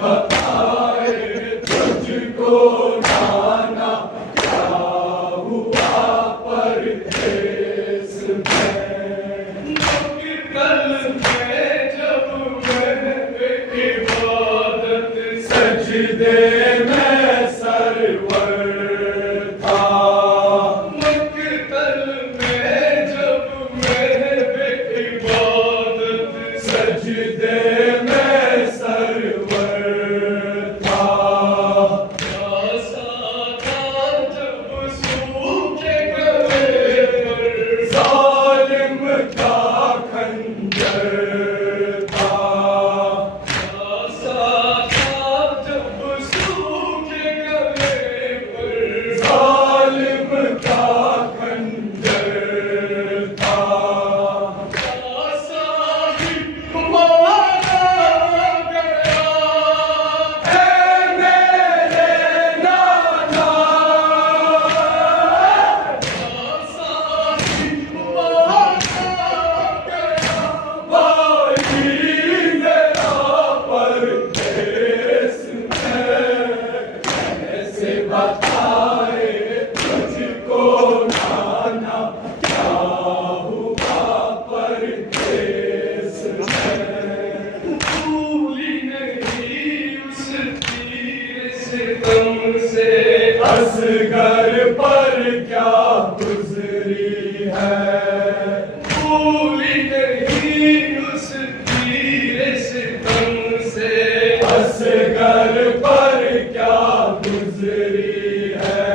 बताए तुझको नाना क्या हुआ परदेस में। कल में जब मैं इबादत सजदे में सरवर था, मकतल में जब मैं इबादत सजदे में सरवर था। प्यासा था जब सूखे गले पर जालिम का खंजर था। प्यासा था जब सूखे गले पर जालिम का खंजर था। प्यासा ही मारा गया है मेरे नाना। प्यासा ही मारा गया भाई मेरा परदेस में। कैसे बताए तुझको नाना क्या हुआ परदेस में। भूली नहीं उस तीर सितम से असगर पर क्या गुजरी है। भूली नहीं उस तीर सितम से असगर पर क्या गुजरी है।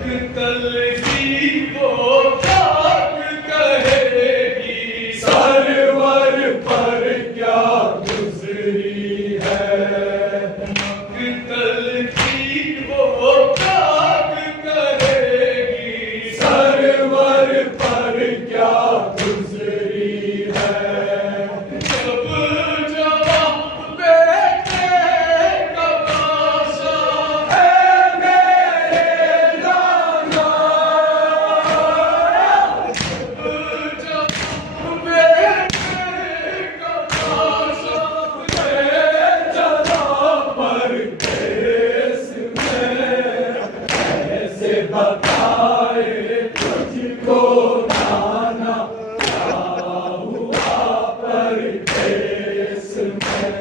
मकतल की वो जाग कहेगी सरवर पर क्या गुजरी है। मकतल की वो जाग कहेगी सरवर पर क्या गुजरी है। जब जवाब बेटे का लाशा है मेरे नाना। जब जवाब बेटे का लाशा है जला परदेस में। कैसे बताए तुझको नाना क्या हुआ परदेस में।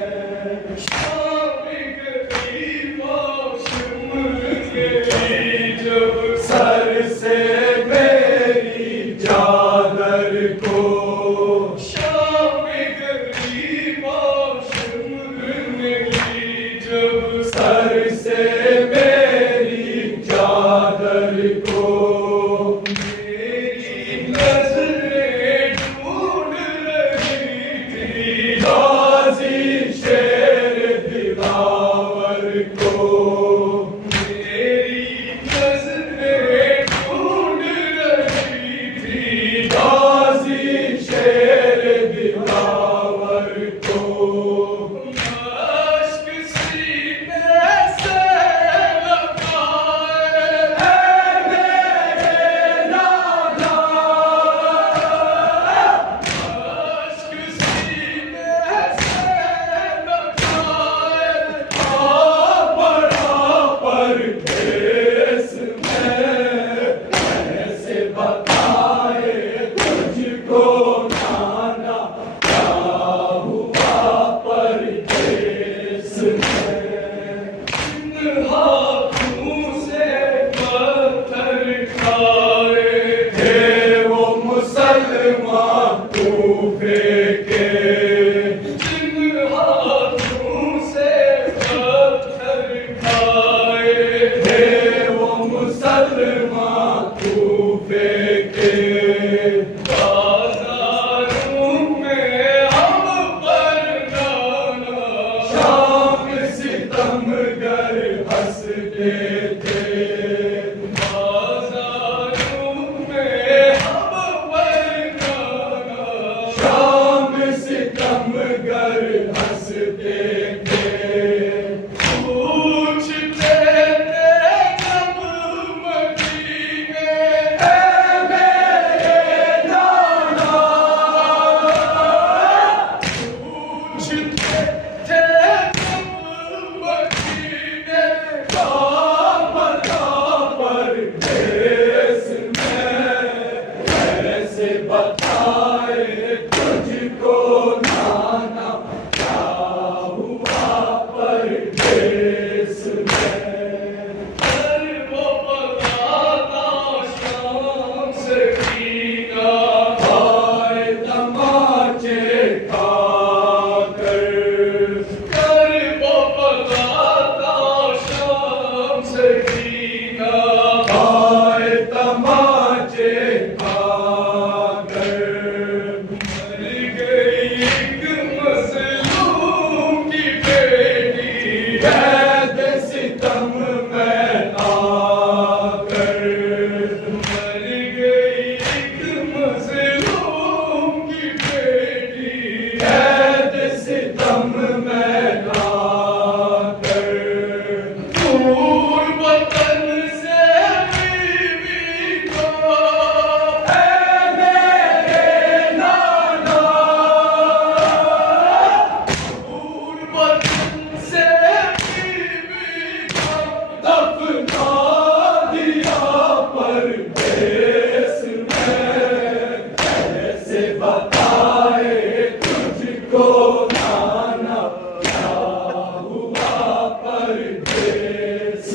शामी गई मौसम गई जब सर से मेरी चादर को। शामी गई मौसम गई जब सर से मेरी चादर को। मेरी नजरें ढूंढ रही थी गाजी शेर दिलावर को। मेरी नजरें ढूंढ रही थी गाजी शेर दिलावर को। अश्क सीने से लगाए है मेरे नाना। अश्क सीने से लगाए बड़ा परदेस में। कैसे बताए तुझको नाना क्या हुआ परदेस में। इन हाथों से पत्थर खाए थे वो मुसलमान कूफे के। जिन हाथों से पत्थर खाए थे वो मुसलमान कूफे के। बाजारों में हम पर नाना शाम सितमगर हंसते थे। बाजारों में हम पर नाना शाम सितमगर हंसते थे। पूछते थे जब मदीने है मेरे नाना। पूछते थे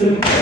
Yusuf